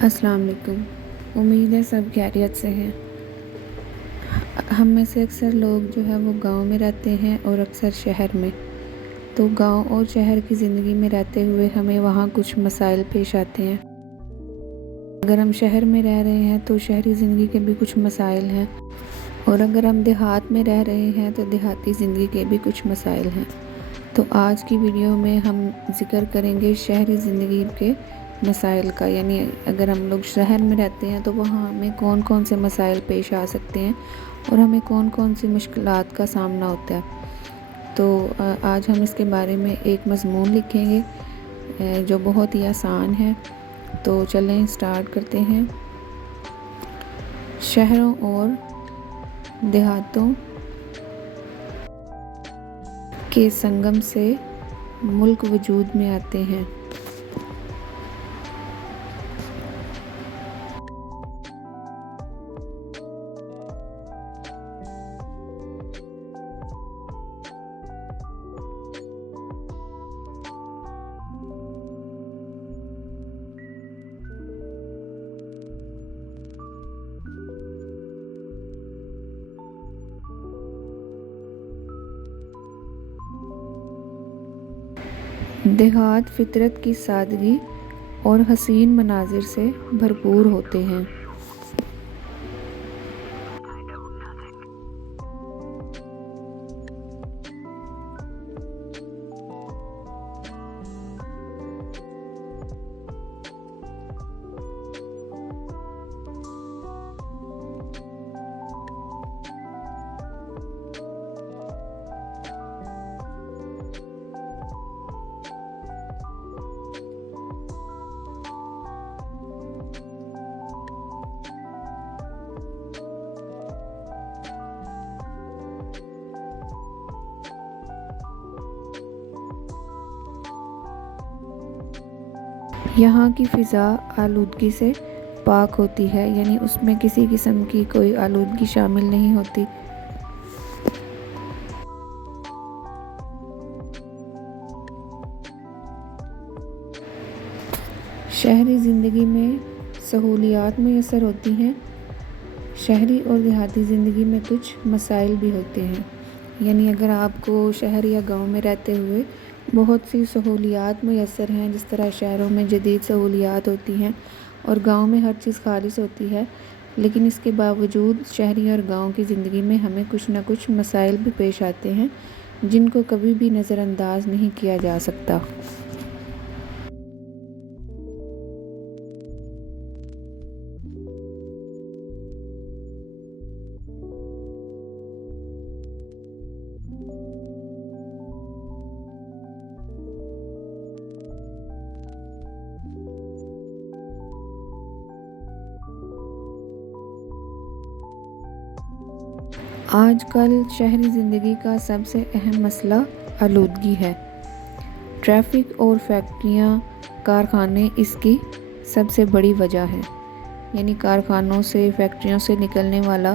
अस्सलाम वालेकुम। उम्मीद है सब खैरियत से हैं। हम में से अक्सर लोग जो है वो गांव में रहते हैं और अक्सर शहर में। तो गांव और शहर की ज़िंदगी में रहते हुए हमें वहाँ कुछ मसाइल पेश आते हैं। अगर हम शहर में रह रहे हैं तो शहरी ज़िंदगी के भी कुछ मसाइल हैं, और अगर हम देहात में रह रहे हैं तो देहाती ज़िंदगी के भी कुछ मसाइल हैं। तो आज की वीडियो में हम ज़िक्र करेंगे शहरी ज़िंदगी के मसाइल का, यानी अगर हम लोग शहर में रहते हैं तो वहाँ हमें कौन कौन से मसाइल पेश आ सकते हैं और हमें कौन कौन सी मुश्किलात का सामना होता है। तो आज हम इसके बारे में एक मज़मून लिखेंगे जो बहुत ही आसान है। तो चलें स्टार्ट करते हैं। शहरों और देहातों के संगम से मुल्क वजूद में आते हैं। देहात फितरत की सादगी और हसीन मनाजिर से भरपूर होते हैं। यहाँ की फ़िज़ा आलूदगी से पाक होती है, यानी उसमें किसी किस्म की कोई आलूदगी शामिल नहीं होती। शहरी ज़िंदगी में सहूलियात मैसर होती हैं। शहरी और देहाती ज़िंदगी में कुछ मसाइल भी होते हैं, यानी अगर आपको शहर या गांव में रहते हुए बहुत सी सहूलियात मैसर हैं, जिस तरह शहरों में जदीद सहूलियात होती हैं और गांव में हर चीज़ खालिस होती है, लेकिन इसके बावजूद शहरी और गांव की ज़िंदगी में हमें कुछ ना कुछ मसाइल भी पेश आते हैं जिनको कभी भी नज़रअंदाज नहीं किया जा सकता। आजकल शहरी ज़िंदगी का सबसे अहम मसला आलूदगी है। ट्रैफिक और फैक्ट्रियाँ, कारखाने इसकी सबसे बड़ी वजह है। यानी कारखानों से, फैक्ट्रियों से निकलने वाला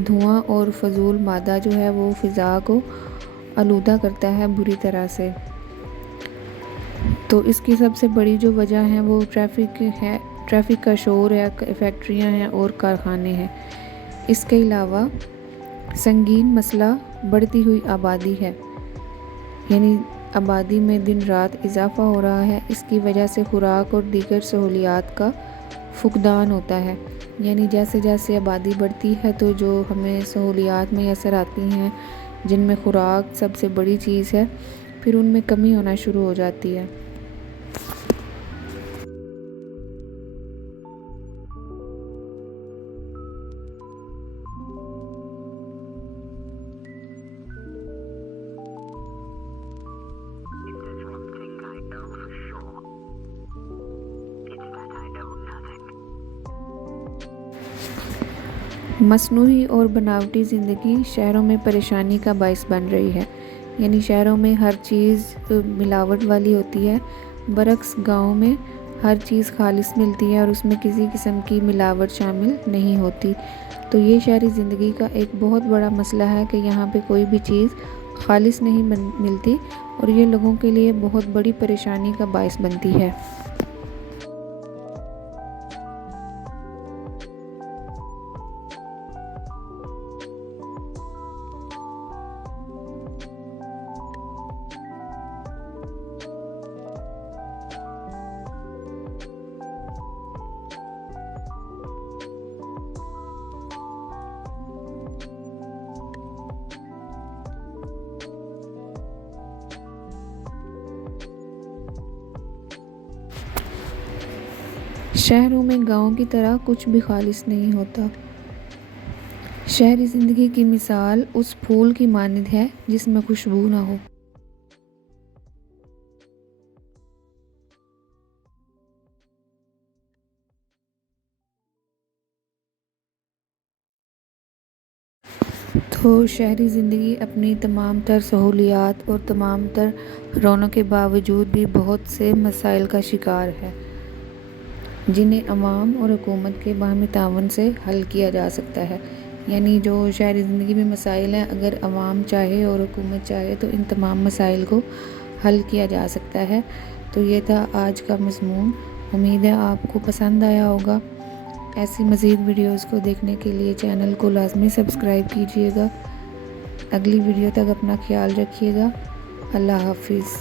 धुआं और फजूल मादा जो है वो फ़िज़ा को आलूदा करता है बुरी तरह से। तो इसकी सबसे बड़ी जो वजह है वो ट्रैफिक है, ट्रैफिक का शोर है, फैक्ट्रियाँ हैं और कारखाने हैं। इसके अलावा संगीन मसला बढ़ती हुई आबादी है, यानी आबादी में दिन रात इजाफ़ा हो रहा है। इसकी वजह से खुराक और दीगर सहूलियात का फुकदान होता है। यानी जैसे जैसे आबादी बढ़ती है तो जो हमें सहूलियात मैसर आती हैं, जिनमें खुराक सबसे बड़ी चीज़ है, फिर उनमें कमी होना शुरू हो जाती है। मसनूई और बनावटी ज़िंदगी शहरों में परेशानी का बाइस बन रही है। यानी शहरों में हर चीज़ मिलावट वाली होती है, बरक्स गाँव में हर चीज़ खालिस मिलती है और उसमें किसी किस्म की मिलावट शामिल नहीं होती। तो ये शहरी ज़िंदगी का एक बहुत बड़ा मसला है कि यहाँ पे कोई भी चीज़ खालिस नहीं मिलती और ये लोगों के लिए बहुत बड़ी परेशानी का बाइस बनती है। شہروں میں گاؤں کی طرح کچھ بھی خالص نہیں ہوتا۔ شہری زندگی کی مثال اس پھول کی مانند ہے جس میں خوشبو نہ ہو۔ تو شہری زندگی اپنی تمام تر سہولیات اور تمام تر رونق کے باوجود بھی بہت سے مسائل کا شکار ہے، جنہیں عوام اور حکومت کے باہمی تعاون سے حل کیا جا سکتا ہے۔ یعنی جو شہری زندگی میں مسائل ہیں، اگر عوام چاہے اور حکومت چاہے تو ان تمام مسائل کو حل کیا جا سکتا ہے۔ تو یہ تھا آج کا مضمون۔ امید ہے آپ کو پسند آیا ہوگا۔ ایسی مزید ویڈیوز کو دیکھنے کے لیے چینل کو لازمی سبسکرائب کیجیے گا۔ اگلی ویڈیو تک اپنا خیال رکھیے گا۔ اللہ حافظ۔